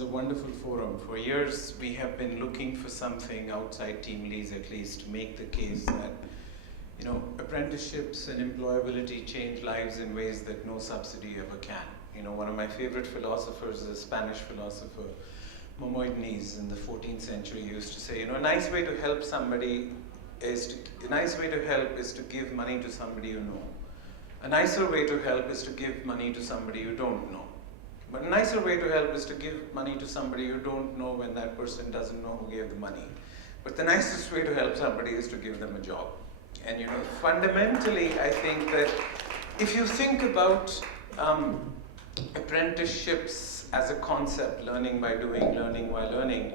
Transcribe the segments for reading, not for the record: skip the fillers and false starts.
is a wonderful forum. For years, we have been looking for something outside team leads at least to make the case that, apprenticeships and employability change lives in ways that no subsidy ever can. One of my favorite philosophers is a Spanish philosopher, Maimonides, in the 14th century used to say, a nice way to help somebody is to give money to somebody you know. A nicer way to help is to give money to somebody you don't know. But a nicer way to help is to give money to somebody you don't know when that person doesn't know who gave the money. But the nicest way to help somebody is to give them a job. And fundamentally, I think that if you think about apprenticeships as a concept, learning by doing, learning while learning,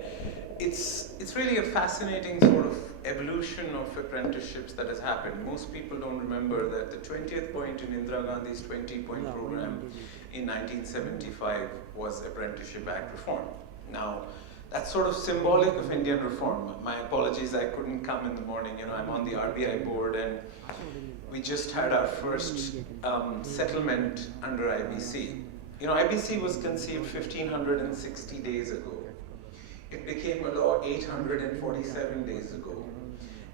it's really a fascinating sort of evolution of apprenticeships that has happened. Most people don't remember that the 20th point in Indira Gandhi's 20-point program in 1975 was Apprenticeship Act reform. Now, that's sort of symbolic of Indian reform. My apologies, I couldn't come in the morning. I'm on the RBI board, and we just had our first settlement under IBC. IBC was conceived 1,560 days ago. It became a law 847 days ago.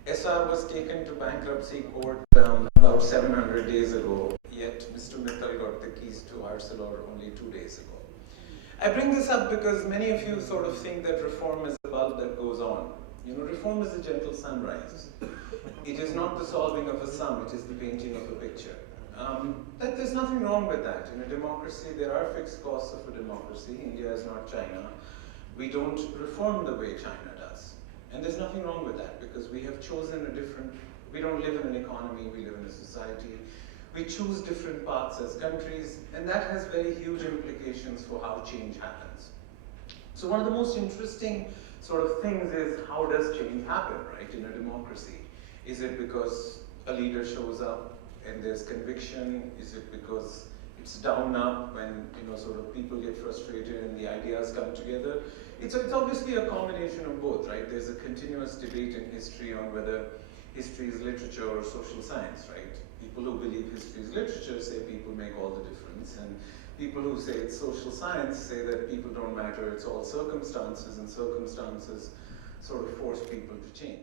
SR was taken to bankruptcy court about 700 days ago, yet Mr. Mittal got the keys to Arcelor only 2 days ago. I bring this up because many of you sort of think that reform is a bulb that goes on. Reform is a gentle sunrise. It is not the solving of a sum, it is the painting of a picture. There's nothing wrong with that. In a democracy, there are fixed costs of a democracy. India is not China. We don't reform the way China does. And there's nothing wrong with that because we have chosen we don't live in an economy, we live in a society. We choose different paths as countries, and that has very huge implications for how change happens. So one of the most interesting sort of things is, how does change happen, right, in a democracy? Is it because a leader shows up and there's conviction? Is it because it's down up when sort of people get frustrated and the ideas come together? It's obviously a combination of both, right? There's a continuous debate in history on whether history is literature or social science, right? People who believe history is literature say people make all the difference, and people who say it's social science say that people don't matter, it's all circumstances, and circumstances sort of force people to change.